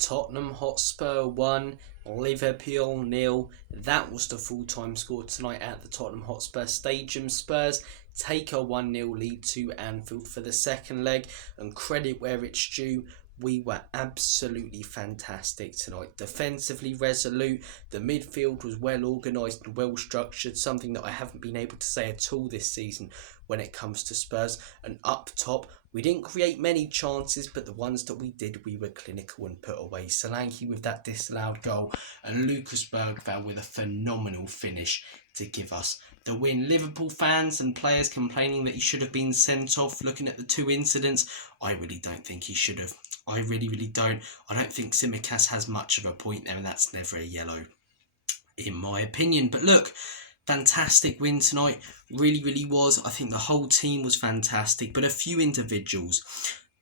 Tottenham Hotspur 1, Liverpool 0. That was the full-time score tonight at the Tottenham Hotspur Stadium. Spurs take a 1-0 lead to Anfield for the second leg, and credit where it's due, we were absolutely fantastic tonight. Defensively resolute, the midfield was well organised and well structured, something that I haven't been able to say at all this season when it comes to Spurs. And up top, we didn't create many chances, but the ones that we did, we were clinical and put away. Solanke with that disallowed goal, and Lucas Bergvall with a phenomenal finish to give us the win. Liverpool fans and players complaining that he should have been sent off. Looking at the two incidents, I really don't think he should have. I really don't. I don't think Tsimikas has much of a point there, and that's never a yellow, in my opinion. But look, fantastic win tonight. Really was. I think the whole team was fantastic, but a few individuals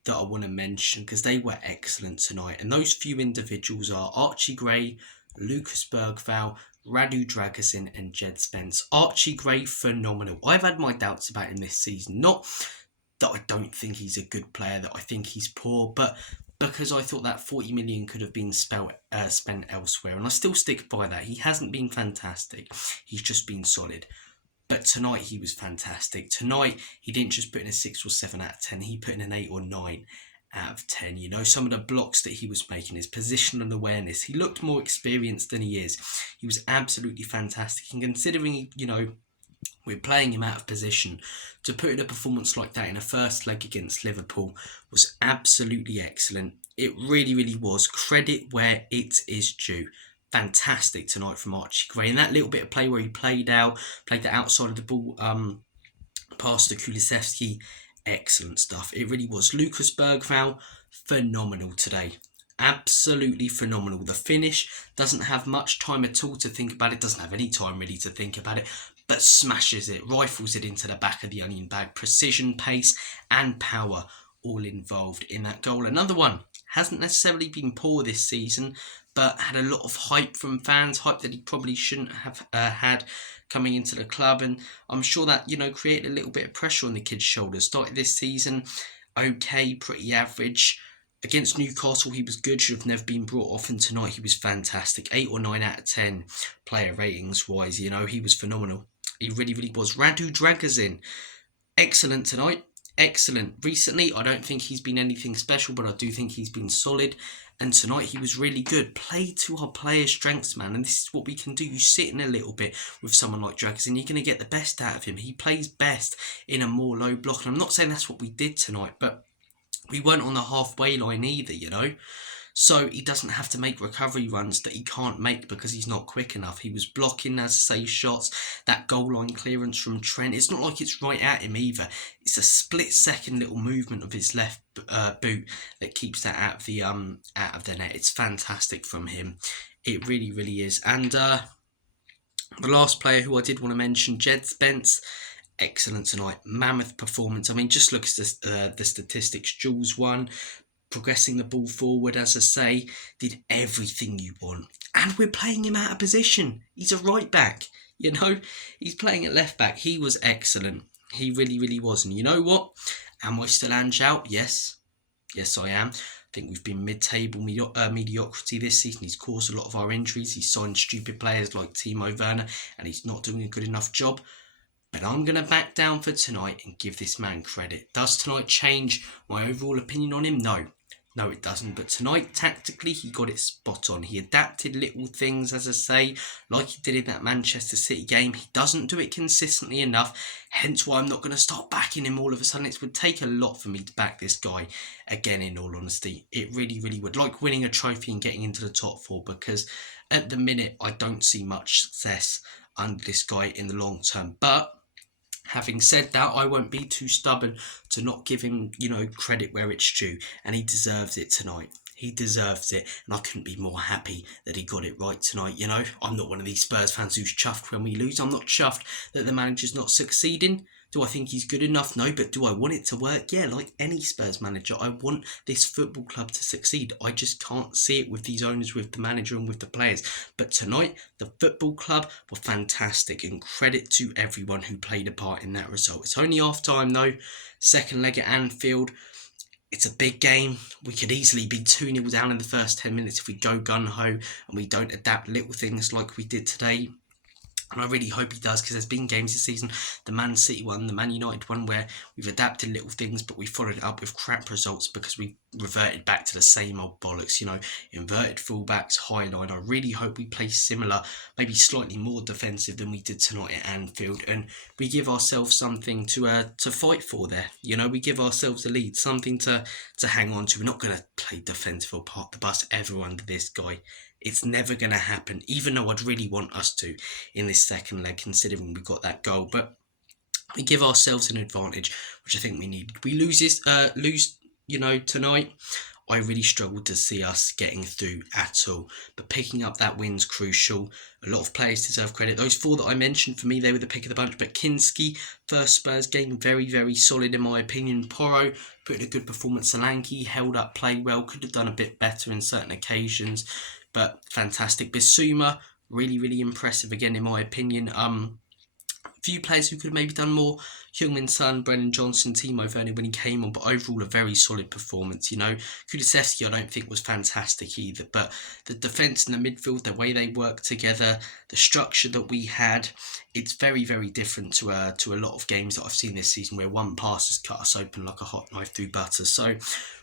that I want to mention because they were excellent tonight. And those few individuals are Archie Gray, Lucas Bergvall, Radu Dragusin and Jed Spence. Archie Gray, phenomenal. I've had my doubts about him this season. Not that I don't think he's a good player, that I think he's poor, but because I thought that 40 million could have been spent elsewhere. And I still stick by that. He hasn't been fantastic. He's just been solid. But tonight he was fantastic. Tonight he didn't just put in a 6 or 7 out of 10. He put in an 8 or 9 out of 10. You know, some of the blocks that he was making, his positional awareness. He looked more experienced than he is. He was absolutely fantastic. And considering, you know, we're playing him out of position, to put in a performance like that in a first leg against Liverpool was absolutely excellent. It really was. Credit where it is due. Fantastic tonight from Archie Gray. And that little bit of play where he played the outside of the ball past to Kulusevski, excellent stuff. It really was. Lucas Bergvall, phenomenal today. Absolutely phenomenal. The finish, doesn't have much time at all to think about it, doesn't have any time really to think about it, but smashes it, rifles it into the back of the onion bag. Precision, pace and power all involved in that goal. Another one, hasn't necessarily been poor this season, but had a lot of hype from fans, hype that he probably shouldn't have had coming into the club. And I'm sure that, you know, created a little bit of pressure on the kid's shoulders. Started this season okay, pretty average. Against Newcastle, he was good, should have never been brought off, and tonight he was fantastic. 8 or 9 out of 10 player ratings wise, you know, he was phenomenal. He really was. Radu Dragusin, excellent tonight. Excellent. Recently, I don't think he's been anything special, but I do think he's been solid. And tonight he was really good. Play to our players' strengths, man. And this is what we can do. You sit in a little bit with someone like Dragusin, you're going to get the best out of him. He plays best in a more low block. And I'm not saying that's what we did tonight, but we weren't on the halfway line either, you know. So he doesn't have to make recovery runs that he can't make because he's not quick enough. He was blocking, as I say, shots. That goal line clearance from Trent, it's not like it's right at him either. It's a split-second little movement of his left boot that keeps that out of the net. It's fantastic from him. It really is. And the last player who I did want to mention, Jed Spence. Excellent tonight. Mammoth performance. I mean, just look at the statistics. Jules won. Progressing the ball forward, as I say, did everything you want. And we're playing him out of position. He's a right back, you know. He's playing at left back. He was excellent. He really was. And you know what? Am I still Ange out? Yes, I am. I think we've been mid-table mediocrity this season. He's caused a lot of our injuries. He's signed stupid players like Timo Werner, and he's not doing a good enough job. But I'm going to back down for tonight and give this man credit. Does tonight change my overall opinion on him? No, it doesn't. But tonight, tactically, he got it spot on. He adapted little things, as I say, like he did in that Manchester City game. He doesn't do it consistently enough, hence why I'm not going to start backing him all of a sudden. It would take a lot for me to back this guy again, in all honesty. It really would. Like winning a trophy and getting into the top 4, because at the minute, I don't see much success under this guy in the long term. But having said that, I won't be too stubborn to not give him, you know, credit where it's due. And he deserves it tonight. He deserves it. And I couldn't be more happy that he got it right tonight, you know. I'm not one of these Spurs fans who's chuffed when we lose. I'm not chuffed that the manager's not succeeding. Do I think he's good enough? No. But do I want it to work? Yeah, like any Spurs manager. I want this football club to succeed. I just can't see it with these owners, with the manager and with the players. But tonight, the football club were fantastic, and credit to everyone who played a part in that result. It's only half time though. Second leg at Anfield. It's a big game. We could easily be 2-0 down in the first 10 minutes if we go gun-ho and we don't adapt little things like we did today. And I really hope he does, because there's been games this season, the Man City one, the Man United one, where we've adapted little things, but we followed it up with crap results because we reverted back to the same old bollocks, inverted fullbacks, high line. I really hope we play similar, maybe slightly more defensive than we did tonight at Anfield, and we give ourselves something to fight for there. We give ourselves a lead, something to hang on to. We're not going to play defensive or park the bus ever under this guy. It's never going to happen, even though I'd really want us to in this second leg, considering we got that goal. But we give ourselves an advantage, which I think we need. We lose tonight. I really struggled to see us getting through at all. But picking up that win's crucial. A lot of players deserve credit. Those 4 that I mentioned, for me, they were the pick of the bunch. But Kinski, first Spurs game, very, very solid in my opinion. Porro put in a good performance. Solanke held up, played well. Could have done a bit better in certain occasions, but fantastic. Bissouma, really, really impressive again in my opinion. Few players who could have maybe done more. Heung-min Son, Brennan Johnson, Timo Werner when he came on, but overall a very solid performance. Kulusevski I don't think was fantastic either, but the defence and the midfield, the way they work together, the structure that we had, it's very, very different to a lot of games that I've seen this season where one pass has cut us open like a hot knife through butter. So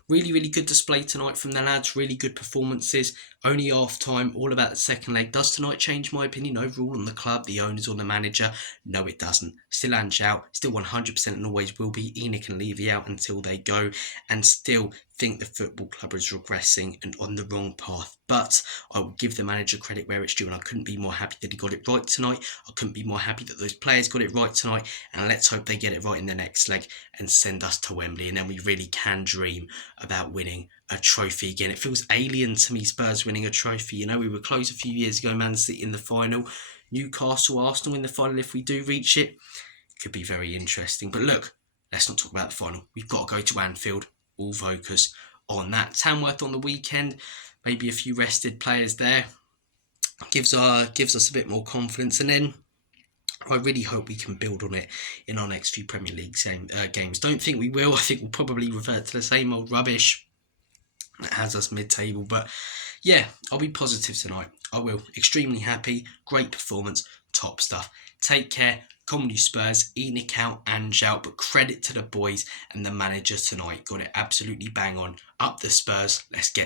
really, really good display tonight from the lads. Really good performances. Only half time, all about the second leg. Does tonight change my opinion overall on the club, the owners, or the manager? No, it doesn't. Still Ange out, still 100% and always will be. ENIC and Levy out until they go, and still think the football club is regressing and on the wrong path. But I will give the manager credit where it's due, and I couldn't be more happy that he got it right tonight. I couldn't be more happy that those players got it right tonight, and let's hope they get it right in the next leg and send us to Wembley, and then we really can dream about winning a trophy again. It feels alien to me, Spurs winning a trophy. We were close a few years ago, Man City in the final, Newcastle, Arsenal in the final. If we do reach it, it could be very interesting. But look, let's not talk about the final. We've got to go to Anfield. All focus on that. Tamworth on the weekend, maybe a few rested players there. Gives us a bit more confidence, and then I really hope we can build on it in our next few Premier League games. Don't think we will. I think we'll probably revert to the same old rubbish that has us mid-table. But yeah, I'll be positive tonight. I will. Extremely happy. Great performance. Top stuff. Take care. Comedy Spurs. ENIC out, Ange out. But credit to the boys and the manager tonight. Got it absolutely bang on. Up the Spurs. Let's get